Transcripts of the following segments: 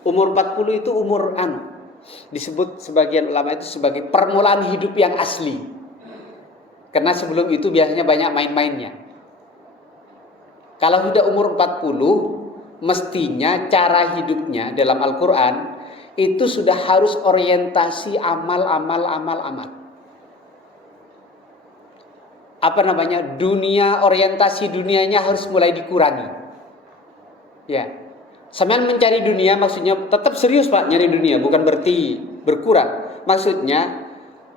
Umur 40 itu umur disebut sebagian ulama itu sebagai permulaan hidup yang asli. Karena sebelum itu biasanya banyak main-mainnya. Kalau sudah umur 40, mestinya cara hidupnya dalam Al-Quran itu sudah harus orientasi amal. Orientasi dunianya harus mulai dikurangi. Ya. Sampean mencari dunia maksudnya tetap serius Pak nyari dunia, bukan berarti berkurang. Maksudnya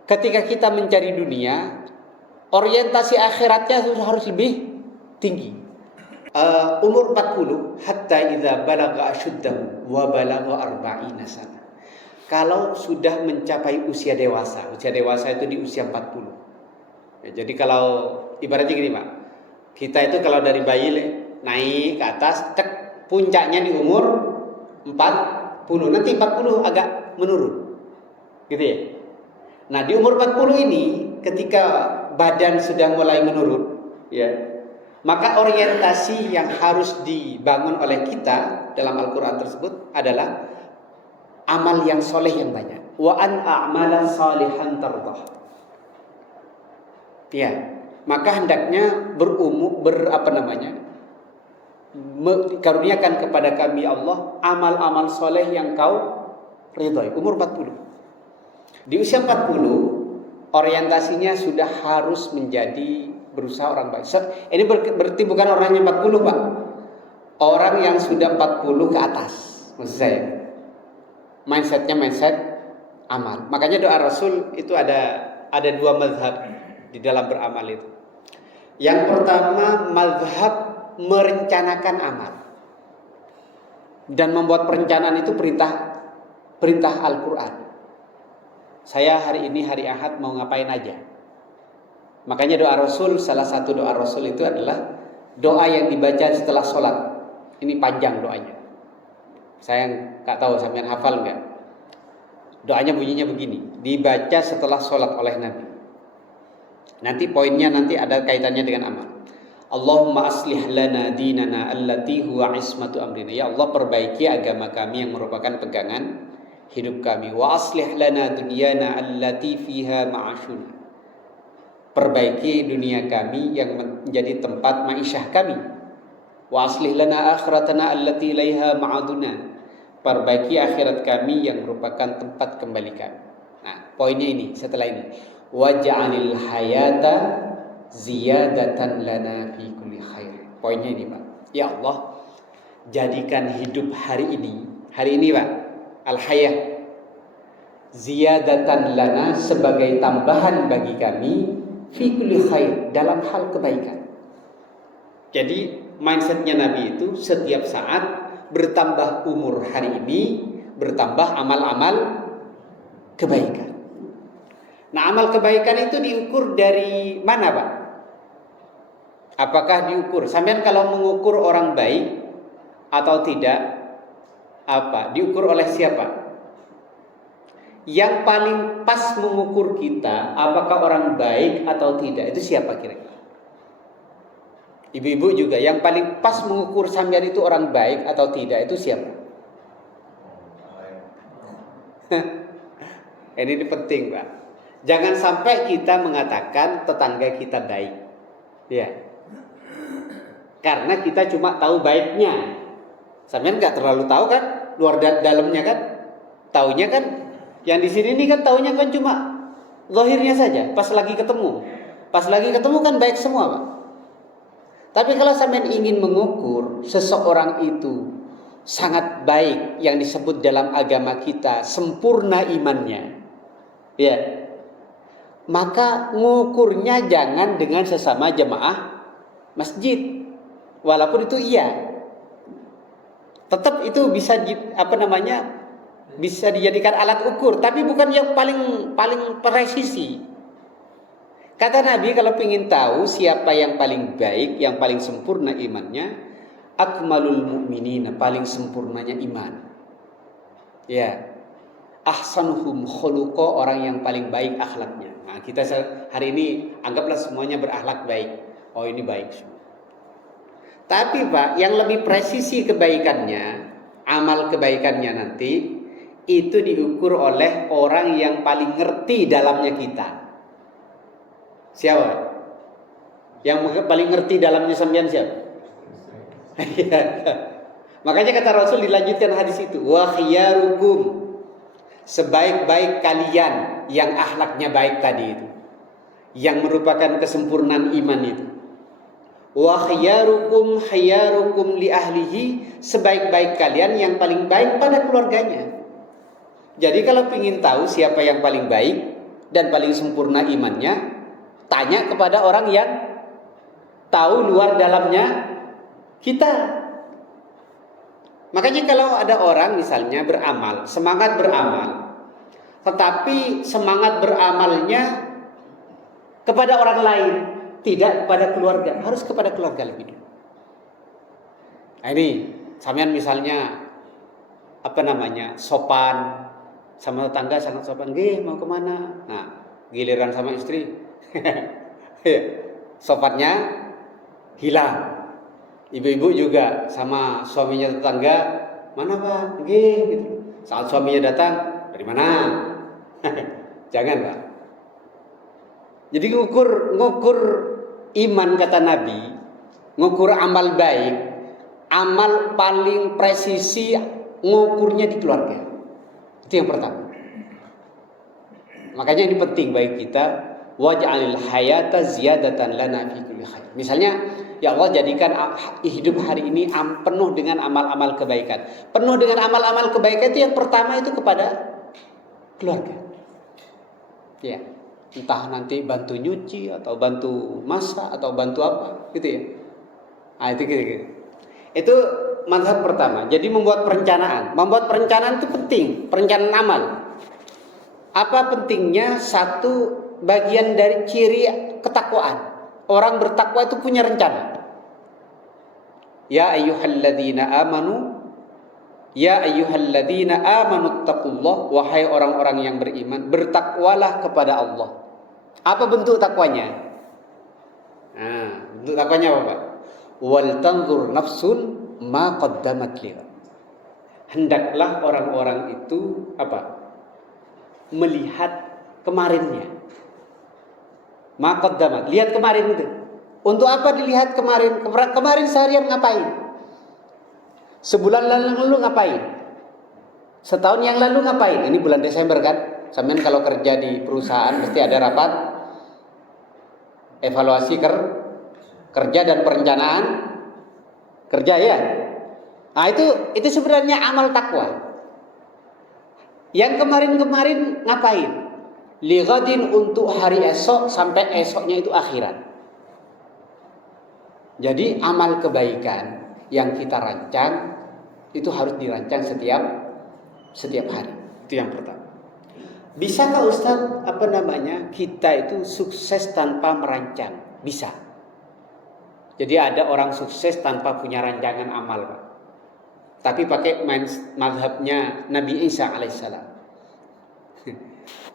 ketika kita mencari dunia, orientasi akhiratnya harus lebih tinggi. Umur 40 hatta idza balagha asyuddahu wa balagha 40 sana. Kalau sudah mencapai usia dewasa itu di usia 40. Ya, jadi kalau ibaratnya gini Pak, kita itu kalau dari bayi naik ke atas, puncaknya di umur 40, nanti 40 agak menurun, gitu ya. Nah di umur 40 ini, ketika badan sudah mulai menurun, ya, maka orientasi yang harus dibangun oleh kita dalam Al-Quran tersebut adalah amal yang soleh yang banyak. Wa an a'mala salihan tardah. Ya, maka hendaknya karuniakan kepada kami Allah amal-amal soleh yang kau ridhoi. Umur 40. Di usia 40 orientasinya sudah harus menjadi berusaha orang baik. Ini berarti bukan orangnya 40 Pak. Orang yang sudah 40 ke atas, maksud saya. Mindsetnya mindset amal. Makanya doa Rasul itu ada dua mazhab di dalam beramal itu. Yang pertama mazhab merencanakan amal. Dan membuat perencanaan itu perintah Al-Quran. Saya hari ini hari Ahad mau ngapain aja. Makanya doa Rasul, salah satu doa Rasul itu adalah doa yang dibaca setelah sholat. Ini panjang doanya. Saya nggak tahu sampean hafal nggak. Doanya bunyinya begini, dibaca setelah sholat oleh Nabi. Nanti poinnya nanti ada kaitannya dengan amal. Allahumma aslih lana dinana allati huwa ismatu amrina. Ya Allah, perbaiki agama kami yang merupakan pegangan hidup kami. Wa aslih lana dunyana allati fiha ma'ashuna. Perbaiki dunia kami yang menjadi tempat ma'isyah kami. Wa aslih lana akhiratana allati ilaiha ma'aduna. Perbaiki akhirat kami yang merupakan tempat kembali kami. Nah, poinnya ini setelah ini. Waj'alil hayata ziyadatan lana fi kulli khair. Poinnya ini Pak. Ya Allah, jadikan hidup hari ini Pak, al-hayah ziyadatan lana sebagai tambahan bagi kami fi kulli khair, dalam hal kebaikan. Jadi mindsetnya Nabi itu setiap saat bertambah umur hari ini, bertambah amal-amal kebaikan. Nah, amal kebaikan itu diukur dari mana Pak? Apakah diukur? Sampean kalau mengukur orang baik atau tidak, diukur oleh siapa? Yang paling pas mengukur kita apakah orang baik atau tidak, itu siapa kira-kira? Ibu-ibu juga, yang paling pas mengukur sampean itu orang baik atau tidak, itu siapa? Ini penting Pak. Jangan sampai kita mengatakan tetangga kita baik, ya, karena kita cuma tahu baiknya. Sampean nggak terlalu tahu kan, luar dalamnya kan, taunya kan, yang di sini nih kan taunya kan cuma zahirnya saja. Pas lagi ketemu kan baik semua Pak. Tapi kalau sampean ingin mengukur seseorang itu sangat baik, yang disebut dalam agama kita sempurna imannya, ya, maka ngukurnya jangan dengan sesama jemaah masjid, walaupun itu tetap itu bisa bisa dijadikan alat ukur, tapi bukan yang paling presisi. Kata Nabi, kalau ingin tahu siapa yang paling baik, yang paling sempurna imannya, akmalul mu'minina, paling sempurnanya iman, ya, ahsanuhum khuluqa, orang yang paling baik akhlaknya. Nah, kita hari ini anggaplah semuanya berakhlak baik. Oh, ini baik semua. Tapi Pak, yang lebih presisi kebaikannya amal kebaikannya nanti itu diukur oleh orang yang paling ngerti dalamnya kita. Siapa? Yang paling ngerti dalamnya sampean siapa? Makanya kata Rasul dilanjutkan hadis itu, wa khiyarukum, sebaik-baik kalian yang akhlaknya baik tadi itu, yang merupakan kesempurnaan iman itu. Wa khiyarukum khiyarukum li ahlihi, sebaik-baik kalian yang paling baik pada keluarganya. Jadi kalau ingin tahu siapa yang paling baik dan paling sempurna imannya, tanya kepada orang yang tahu luar dalamnya kita. Makanya kalau ada orang misalnya beramal, semangat beramal, tetapi semangat beramalnya kepada orang lain, tidak kepada keluarga, harus kepada keluarga lebih dulu. Nah ini, sampean misalnya sopan sama tetangga, sangat sopan, mau kemana? Nah, giliran sama istri, sopannya hilang. Ibu-ibu juga sama suaminya tetangga, mana Pak? Gitu. Saat suaminya datang, dari mana? Jangan Pak. Jadi ngukur iman kata Nabi, ngukur amal baik, amal paling presisi ngukurnya di keluarga. Itu yang pertama. Makanya ini penting bagi kita, waj'alil hayata ziyadatan lana fi kulli khair. Misalnya, ya Allah jadikan hidup hari ini penuh dengan amal-amal kebaikan. Penuh dengan amal-amal kebaikan itu yang pertama itu kepada keluarga. Ya. Entah nanti bantu nyuci atau bantu masak atau bantu apa gitu ya. Nah itu gitu. Itu mazhab pertama. Jadi membuat perencanaan. Membuat perencanaan itu penting, perencanaan amal. Apa pentingnya? Satu bagian dari ciri ketakwaan. Orang bertakwa itu punya rencana. Ya ayyuhalladzina amanu taqullah, wahai orang-orang yang beriman, bertakwalah kepada Allah. Apa bentuk takwanya? Nah, bentuk takwanya apa, Pak? Wal tanzur nafsun ma qaddamat lighad. Hendaklah orang-orang itu melihat kemarinnya. Ma qaddamat, lihat kemarin itu. Untuk apa dilihat kemarin? Kemarin seharian ngapain? Sebulan lalu ngapain? Setahun yang lalu ngapain? Ini bulan Desember kan? Sampean kalau kerja di perusahaan pasti ada rapat evaluasi kerja dan perencanaan kerja ya. Nah itu sebenarnya amal takwa. Yang kemarin-kemarin ngapain? Lighadin, untuk hari esok sampai esoknya itu akhirat. Jadi amal kebaikan yang kita rancang itu harus dirancang setiap hari. Itu yang pertama. Bisakah Ustaz kita itu sukses tanpa merancang? Bisa. Jadi ada orang sukses tanpa punya rancangan amal, Pak. Tapi pakai mazhabnya Nabi Isa alaihissalam.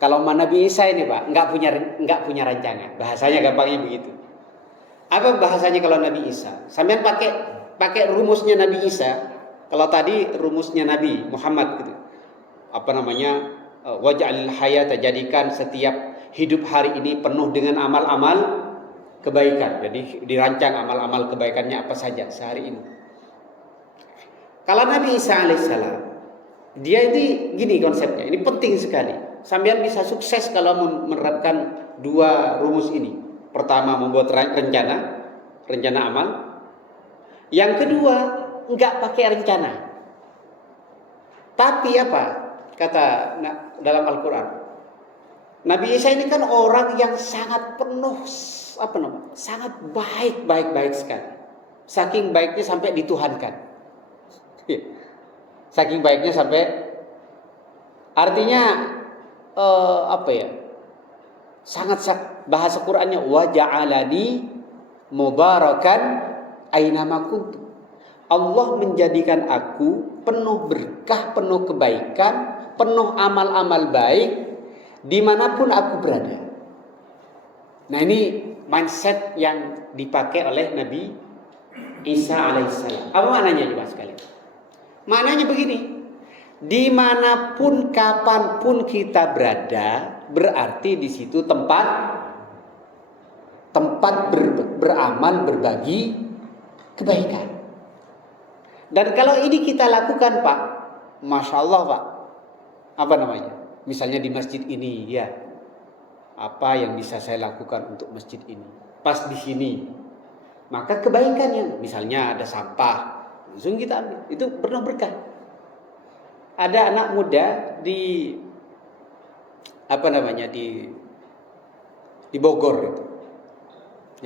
Kalau Nabi Isa ini, Pak, enggak punya rancangan. Bahasanya gampangnya begitu. Apa bahasanya kalau Nabi Isa? Sampean pakai rumusnya Nabi Isa. Kalau tadi rumusnya Nabi Muhammad gitu. Waj'alil hayata, jadikan setiap hidup hari ini penuh dengan amal-amal kebaikan. Jadi dirancang amal-amal kebaikannya apa saja sehari ini. Kalau Nabi Isa alaihissalam, dia ini gini konsepnya. Ini penting sekali. Sampean bisa sukses kalau menerapkan dua rumus ini. Pertama, membuat rencana amal. Yang kedua, enggak pakai rencana. Tapi apa? Kata dalam Al-Quran, Nabi Isa ini kan orang yang sangat penuh sangat baik sekali. Saking baiknya sampai dituhankan. Saking baiknya sampai artinya sangat bahasa Qur'annya wa ja'alani mubarakan ainama kuntu. Allah menjadikan aku penuh berkah, penuh kebaikan, penuh amal-amal baik dimanapun aku berada. Nah ini mindset yang dipakai oleh Nabi Isa alaihissalam. Apa maknanya juga sekali? Maknanya begini, dimanapun kapanpun kita berada, berarti di situ tempat beramal, berbagi kebaikan. Dan kalau ini kita lakukan, Pak, Masya Allah, Pak, apa namanya? Misalnya di masjid ini, ya, apa yang bisa saya lakukan untuk masjid ini? Pas di sini, maka kebaikannya, misalnya ada sampah, langsung kita ambil, itu penuh berkah. Ada anak muda di apa namanya di Bogor itu.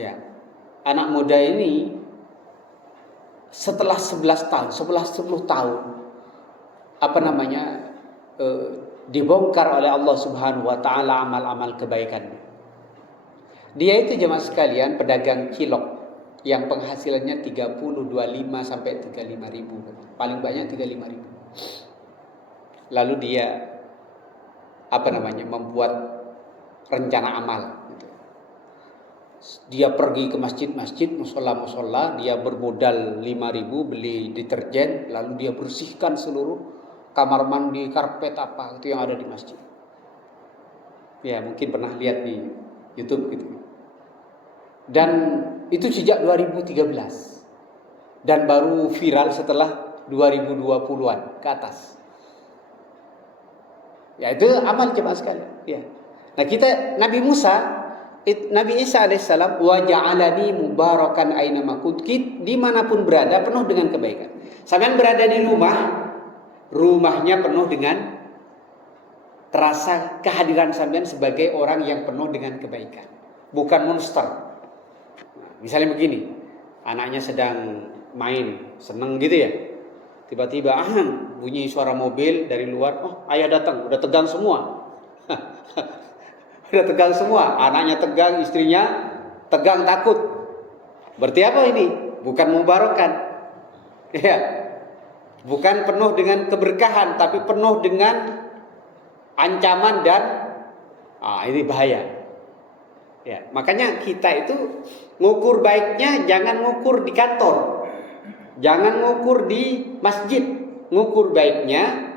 Ya. Anak muda ini setelah 11 tahun, 10 tahun apa namanya dibongkar oleh Allah Subhanahu wa taala amal-amal kebaikan. Dia itu jemaah sekalian pedagang cilok yang penghasilannya 25 sampai 35 ribu. Paling banyak 35 ribu. Lalu dia apa namanya membuat rencana amal. Dia pergi ke masjid-masjid, musola-musola, dia bermodal 5.000 beli deterjen, lalu dia bersihkan seluruh kamar mandi, karpet apa itu yang ada di masjid. Ya, mungkin pernah lihat di YouTube gitu. Dan itu sejak 2013. Dan baru viral setelah 2020-an ke atas. Ya, itu amal jemaah sekalian. Ya. Nah, Nabi Isa alaihissalam wa ja'alani mubarakan aina ma kuntu, dimanapun berada penuh dengan kebaikan. Sampean berada di rumahnya penuh dengan terasa kehadiran sampean sebagai orang yang penuh dengan kebaikan, bukan monster. Nah, misalnya begini, anaknya sedang main, seneng gitu ya. Tiba-tiba bunyi suara mobil dari luar, oh ayah datang, udah tegang semua. Udah tegang semua, anaknya tegang, istrinya tegang, takut. Berarti apa ini? Bukan mubarokan. Ya. Bukan penuh dengan keberkahan, tapi penuh dengan ancaman dan ini bahaya. Ya, makanya kita itu ngukur baiknya jangan ngukur di kantor. Jangan ngukur di masjid, ngukur baiknya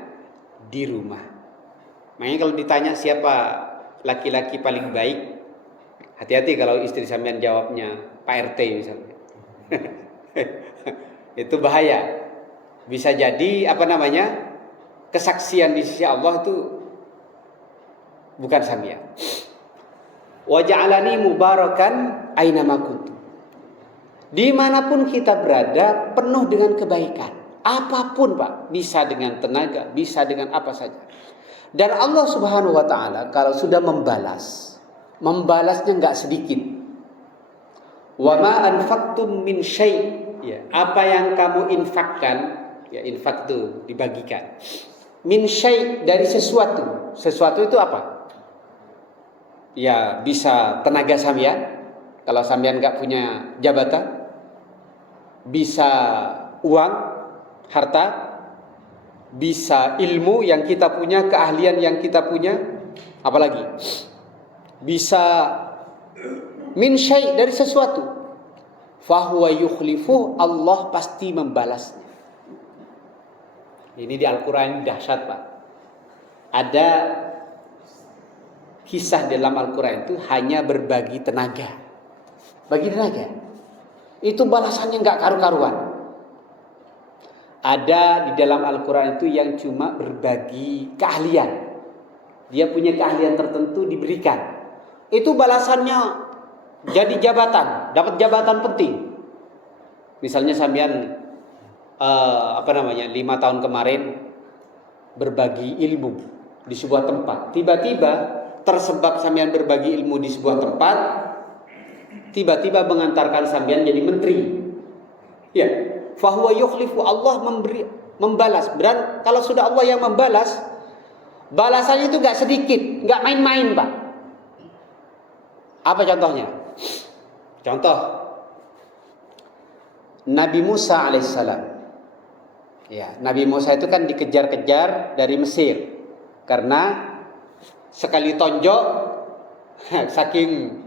di rumah. Makanya kalau ditanya siapa laki-laki paling baik, hati-hati kalau istri sampean jawabnya Pak RT misalnya. Itu bahaya. Bisa jadi apa namanya? Kesaksian di sisi Allah itu bukan sampean. Wa ja'alani mubarakan aina ma kuntu. Dimanapun kita berada penuh dengan kebaikan. Apapun, Pak, bisa dengan tenaga, bisa dengan apa saja. Dan Allah Subhanahu wa taala kalau sudah membalasnya enggak sedikit. Wa ma anfaqtum min syai', ya, apa yang kamu infakkan, ya, infak itu dibagikan. Min syai', dari sesuatu. Sesuatu itu apa? Ya, bisa tenaga sampean kalau sampean enggak punya jabatan. Bisa uang, harta, bisa ilmu yang kita punya, keahlian yang kita punya, apalagi bisa min syai', dari sesuatu, fahuwa yukhlifu, Allah pasti membalasnya. Ini di Al-Quran dahsyat, Pak. Ada kisah dalam Al-Quran itu hanya berbagi tenaga. Bagi tenaga itu balasannya enggak karu-karuan. Ada di dalam Al-Quran itu yang cuma berbagi keahlian. Dia punya keahlian tertentu diberikan. Itu balasannya jadi jabatan, dapat jabatan penting. Misalnya sampean 5 tahun kemarin berbagi ilmu di sebuah tempat. Tiba-tiba tersebab sampean berbagi ilmu di sebuah tempat, tiba-tiba mengantarkan sampean jadi menteri. Ya. Fahuwa yukhlifu, Allah membalas. Dan kalau sudah Allah yang membalas, balasannya itu enggak sedikit, enggak main-main, Pak. Apa contohnya? Contoh Nabi Musa alaihissalam. Ya, Nabi Musa itu kan dikejar-kejar dari Mesir karena sekali tonjok saking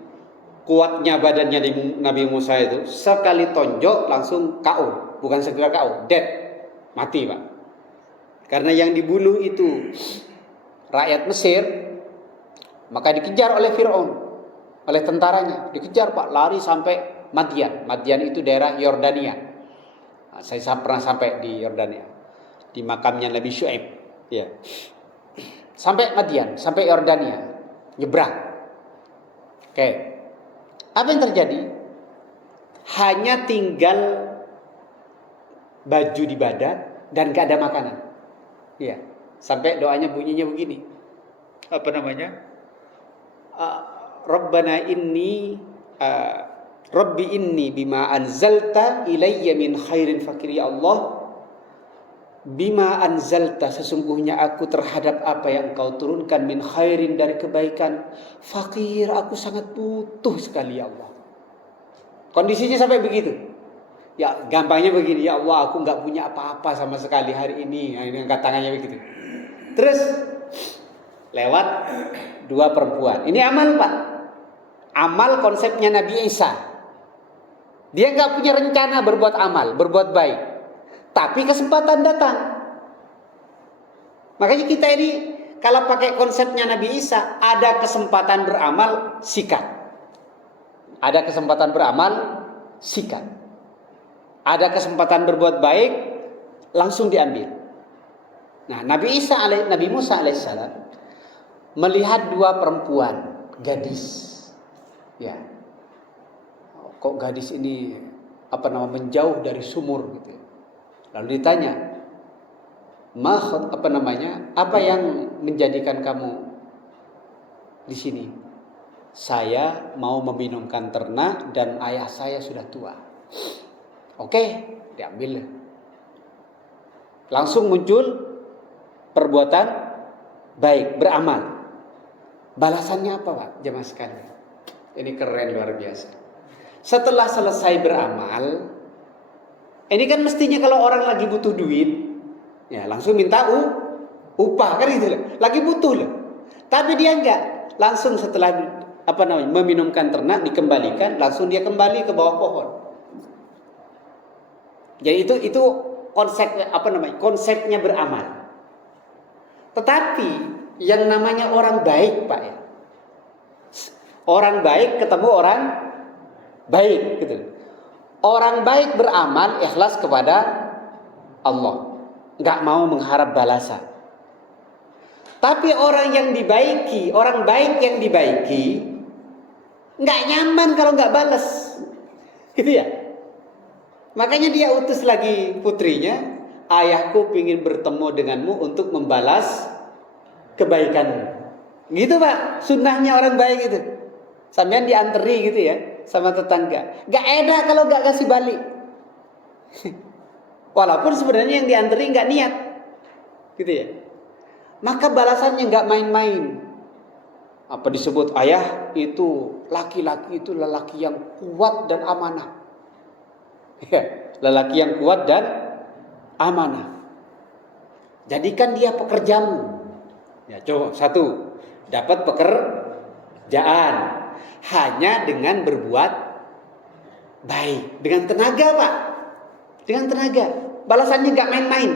kuatnya badannya Nabi Musa itu, sekali tonjok langsung KO. Bukan segera KO, dead, mati, Pak. Karena yang dibunuh itu rakyat Mesir, maka dikejar oleh Fir'aun, oleh tentaranya. Dikejar Pak, lari sampai Madian. Madian itu daerah Yordania. Nah, saya pernah sampai di Yordania, di makamnya Nabi Syuaib. Ya. Sampai Madian, sampai Yordania, nyebrang. Oke. Apa yang terjadi? Hanya tinggal baju di badan dan gak ada makanan. Iya. Sampai doanya bunyinya begini. Apa namanya? Rabbana inni Rabbi inni bima anzalta ilayya min khairin fakir, ya Allah, bima anzalta, sesungguhnya aku terhadap apa yang Engkau turunkan, min khairin, dari kebaikan, fakir, aku sangat butuh sekali ya Allah. Kondisinya sampai begitu. Ya gampangnya begini, ya Allah aku gak punya apa-apa sama sekali hari ini. Nah, ini angkat tangannya begitu. Terus lewat dua perempuan. Ini amal Pak. Amal konsepnya Nabi Isa. Dia gak punya rencana berbuat amal, berbuat baik. Tapi kesempatan datang. Makanya kita ini kalau pakai konsepnya Nabi Isa, ada kesempatan beramal, sikat. Ada kesempatan beramal, sikat. Ada kesempatan berbuat baik, langsung diambil. Nah, Nabi Musa alaihissalam melihat dua perempuan, gadis. Ya, kok gadis ini menjauh dari sumur gitu. Lalu ditanya, apa yang menjadikan kamu di sini? Saya mau meminumkan ternak dan ayah saya sudah tua. Oke, diambil. Langsung muncul perbuatan baik, beramal. Balasannya apa Pak? Jemaah sekalian. Ini keren, luar biasa. Setelah selesai beramal, ini kan mestinya kalau orang lagi butuh duit, ya langsung minta upah kan gitu loh. Lagi butuh loh. Tapi dia enggak. Langsung setelah meminumkan ternak dikembalikan, langsung dia kembali ke bawah pohon. Jadi itu konsepnya beramal. Tetapi yang namanya orang baik Pak ya. Orang baik ketemu orang baik gitu. Orang baik beramal ikhlas kepada Allah, enggak mau mengharap balasan. Tapi orang baik yang dibaiki enggak nyaman kalau enggak balas. Gitu ya. Makanya dia utus lagi putrinya, ayahku ingin bertemu denganmu untuk membalas kebaikanmu. Gitu Pak, sunnahnya orang baik itu. Sampean dianteri gitu ya sama tetangga. Gak enak kalau gak kasih balik. Walaupun sebenarnya yang dianteri gak niat. Gitu ya. Maka balasannya gak main-main. Apa disebut ayah itu, laki-laki itu lelaki yang kuat dan amanah. Ya, lelaki yang kuat dan amanah. Jadikan dia pekerjamu. Ya, coba satu, dapat pekerjaan hanya dengan berbuat baik, dengan tenaga Pak, dengan tenaga. Balasannya nggak main-main.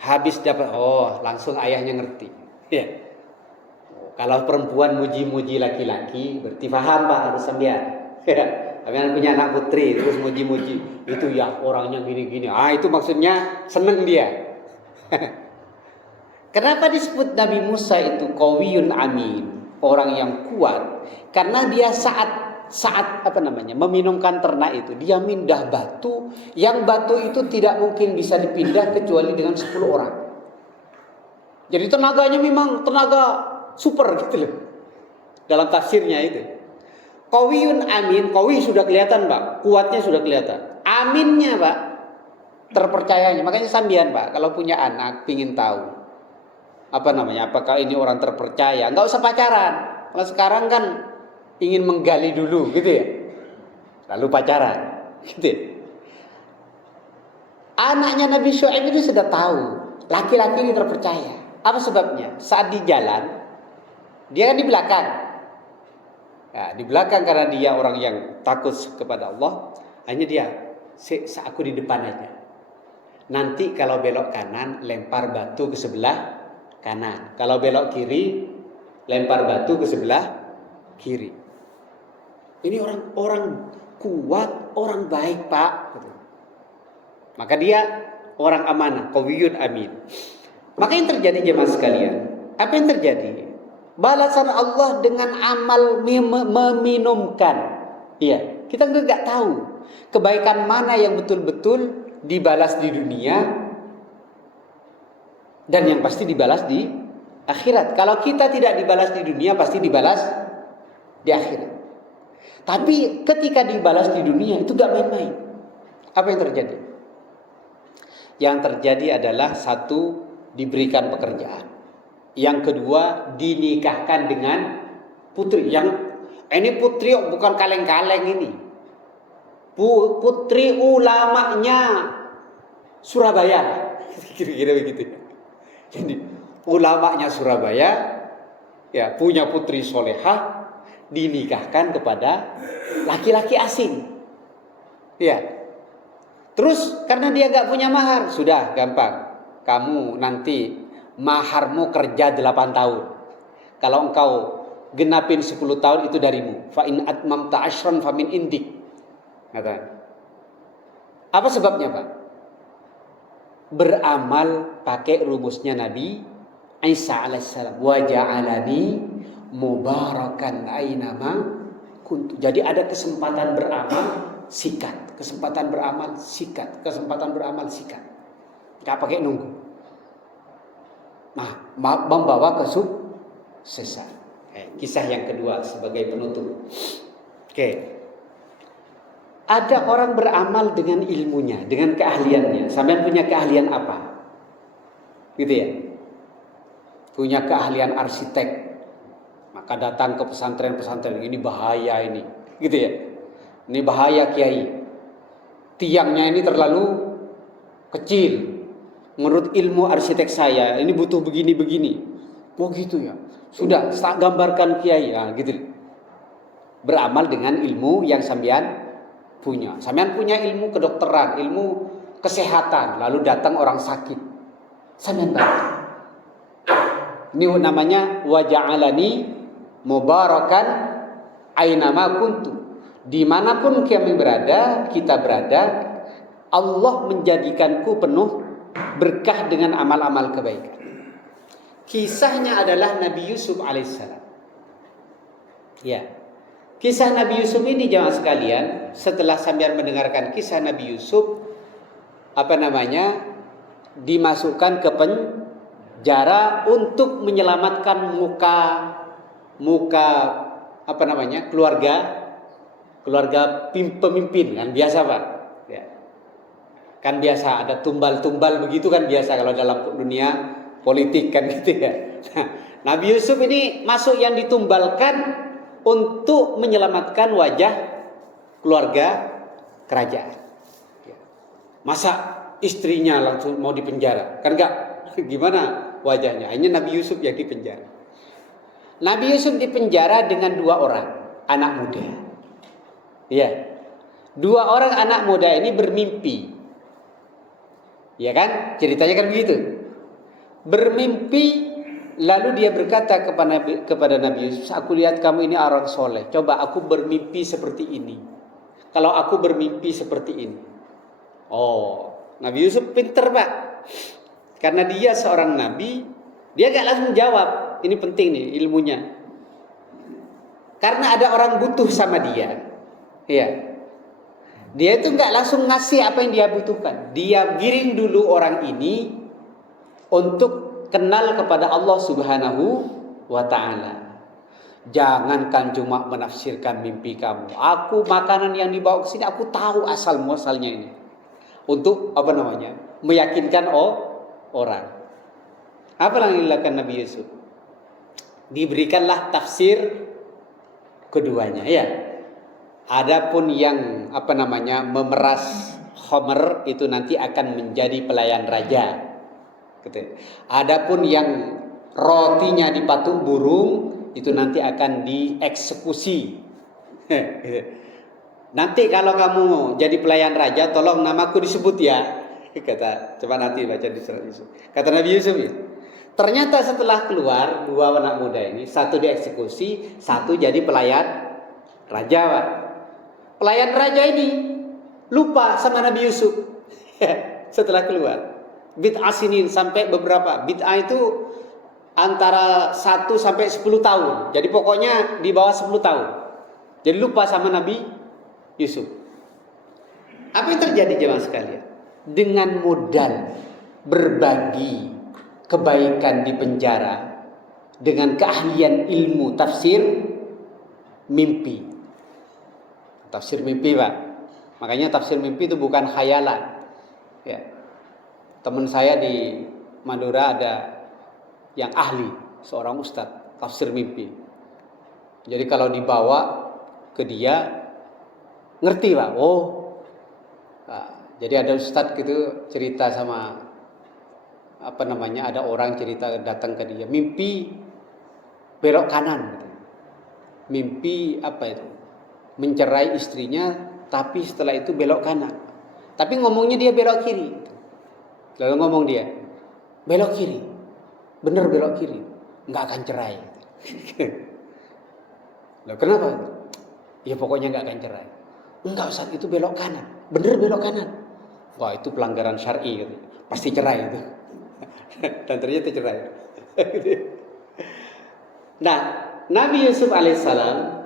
Habis dapat, langsung ayahnya ngerti. Ya. Kalau perempuan muji-muji laki-laki, berarti paham Pak harus sampean. Kalian punya anak putri terus muji-muji, itu ya orangnya gini-gini. Itu maksudnya seneng dia. Kenapa disebut Nabi Musa itu qawiyun amin, orang yang kuat? Karena dia saat meminumkan ternak itu, dia mindah batu, yang batu itu tidak mungkin bisa dipindah kecuali dengan 10 orang. Jadi tenaganya memang tenaga super gitu loh. Dalam tafsirnya itu. Qawiyun amin, qawi sudah kelihatan Pak, kuatnya sudah kelihatan. Aminnya Pak, terpercayanya. Makanya sambian Pak, kalau punya anak pingin tahu apakah ini orang terpercaya, nggak usah pacaran. Kalau sekarang kan ingin menggali dulu gitu ya, lalu pacaran gitu ya. Anaknya Nabi Syuaib itu sudah tahu laki-laki ini terpercaya. Apa sebabnya? Saat di jalan, dia kan di belakang. Nah, di belakang karena dia orang yang takut kepada Allah, hanya dia, aku di depan aja. Nanti kalau belok kanan, lempar batu ke sebelah kanan. Kalau belok kiri, lempar batu ke sebelah kiri. Ini orang kuat, orang baik, Pak. Maka dia orang amanah, qawiyun amin. Maka yang terjadi jemaah sekalian, apa yang terjadi? Balasan Allah dengan amal meminumkan. Iya, kita nggak tahu kebaikan mana yang betul-betul dibalas di dunia dan yang pasti dibalas di akhirat. Kalau kita tidak dibalas di dunia, pasti dibalas di akhirat. Tapi ketika dibalas di dunia itu gak main-main. Apa yang terjadi? Yang terjadi adalah satu, diberikan pekerjaan. Yang kedua, dinikahkan dengan putri. Ini putri bukan kaleng-kaleng ini. Putri ulamanya Surabaya. Kira-kira begitu. Jadi ulamanya Surabaya ya punya putri solehah, dinikahkan kepada laki-laki asing. Ya. Terus karena dia gak punya mahar, sudah gampang. Kamu nanti maharmu kerja 8 tahun. Kalau engkau genapin 10 tahun itu darimu. Fa in atmamta asyran fa min indik. Kata. Apa sebabnya, Pak? Beramal pakai rumusnya Nabi Isa alaihissalam. Wa ja'alani mubarakan ainama kuntu. Jadi ada kesempatan beramal, sikat. Kesempatan beramal, sikat. Kesempatan beramal, sikat. Gak pakai nunggu. Nah, membawa kesuksesan. Kisah yang kedua sebagai penutup. Oke. Ada orang beramal dengan ilmunya, dengan keahliannya. Sampean punya keahlian apa? Gitu ya. Punya keahlian arsitek. Maka datang ke pesantren-pesantren, ini bahaya ini. Gitu ya. Ini bahaya Kiai. Tiangnya ini terlalu kecil. Menurut ilmu arsitek saya, ini butuh begini-begini. Oh gitu ya. Sudah, gambarkan Kiai. Nah, gitu. Beramal dengan ilmu yang sampean punya. Sampean punya ilmu kedokteran, ilmu kesehatan, lalu datang orang sakit. Sampean bantu. Ini namanya wa ja'alani mubarakan ainama kuntu. Dimanapun kami berada, kita berada, Allah menjadikanku penuh berkah dengan amal-amal kebaikan. Kisahnya adalah Nabi Yusuf alaihissalam. Ya. Kisah Nabi Yusuf ini jemaah sekalian, setelah sambil mendengarkan kisah Nabi Yusuf, dimasukkan ke penjara untuk menyelamatkan muka keluarga pemimpin, kan biasa Pak. Ya. Kan biasa ada tumbal-tumbal begitu kan biasa kalau dalam dunia politik kan gitu ya. Nah, Nabi Yusuf ini masuk yang ditumbalkan untuk menyelamatkan wajah keluarga kerajaan. Masa istrinya langsung mau dipenjara? Kan enggak. Gimana wajahnya? Hanya Nabi Yusuf yang dipenjara. Nabi Yusuf dipenjara dengan 2 orang anak muda. Iya. 2 orang anak muda ini bermimpi. Ya kan? Ceritanya kan begitu. Bermimpi. Lalu dia berkata kepada Nabi Yusuf, aku lihat kamu ini orang soleh. Coba aku bermimpi seperti ini. Kalau aku bermimpi seperti ini. Oh, Nabi Yusuf pinter Pak. Karena dia seorang nabi, dia gak langsung jawab. Ini penting nih ilmunya. Karena ada orang butuh sama dia. Iya. Dia itu gak langsung ngasih apa yang dia butuhkan. Dia giring dulu orang ini untuk kenal kepada Allah Subhanahu wa ta'ala. Jangankan cuma menafsirkan mimpi kamu. Aku makanan yang dibawa ke sini aku tahu asal muasalnya ini. Untuk meyakinkan orang. Apa yang dilakukan Nabi Yusuf? Diberikanlah tafsir keduanya ya. Adapun yang memeras khamr itu nanti akan menjadi pelayan raja. Adapun yang rotinya dipatuk burung itu nanti akan dieksekusi. Nanti kalau kamu jadi pelayan raja, tolong namaku disebut ya. Coba nanti baca di surat Yusuf. Kata Nabi Yusuf ya. Ternyata setelah keluar dua anak muda ini, satu dieksekusi, satu jadi pelayan raja, Pak. Pelayan raja ini lupa sama Nabi Yusuf setelah keluar. Bid'ah sinin sampai beberapa. Bid'ah itu antara 1 sampai 10 tahun. Jadi pokoknya di bawah 10 tahun. Jadi lupa sama Nabi Yusuf. Apa yang terjadi jemaah sekalian? Dengan modal berbagi kebaikan di penjara dengan keahlian ilmu tafsir mimpi. Tafsir mimpi, Pak. Makanya tafsir mimpi itu bukan khayalan. Ya. Teman saya di Madura ada yang ahli, seorang ustadz tafsir mimpi. Jadi kalau dibawa ke dia ngerti, Pak. Jadi ada ustadz gitu cerita sama ada orang cerita datang ke dia, mimpi belok kanan. Mimpi apa itu? Mencerai istrinya, tapi setelah itu belok kanan. Tapi ngomongnya dia belok kiri. Lalu ngomong dia, belok kiri. Bener belok kiri. Nggak akan cerai. Loh, kenapa? Ya pokoknya nggak akan cerai. Enggak, Ustaz, itu belok kanan. Bener belok kanan. Wah, itu pelanggaran syar'i gitu. Pasti cerai itu. Dan ternyata cerai. Nah, Nabi Yusuf alaihissalam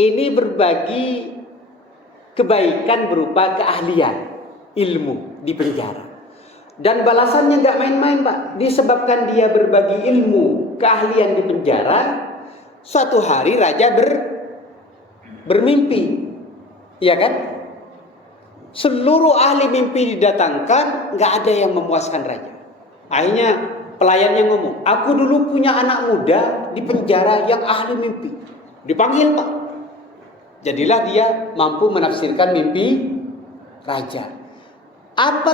ini berbagi kebaikan berupa keahlian ilmu di penjara. Dan balasannya nggak main-main, Pak. Disebabkan dia berbagi ilmu keahlian di penjara, suatu hari raja bermimpi, ya kan? Seluruh ahli mimpi didatangkan, nggak ada yang memuaskan raja. Akhirnya pelayannya ngomong, aku dulu punya anak muda di penjara yang ahli mimpi. Dipanggil, Pak. Jadilah dia mampu menafsirkan mimpi raja. Apa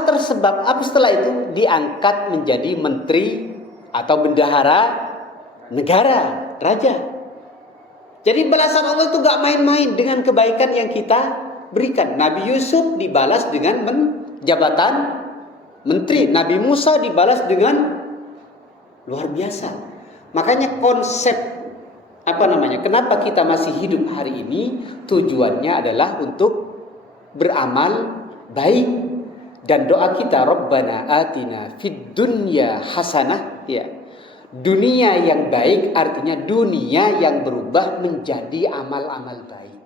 setelah itu diangkat menjadi menteri atau bendahara negara, raja. Jadi balasan Allah itu gak main-main dengan kebaikan yang kita berikan. Nabi Yusuf dibalas dengan jabatan menteri. Nabi Musa dibalas dengan luar biasa. Makanya konsep kenapa kita masih hidup hari ini, tujuannya adalah untuk beramal baik. Dan doa kita, Rabbana atina fid dunya hasanah, ya. Dunia yang baik artinya dunia yang berubah menjadi amal-amal baik.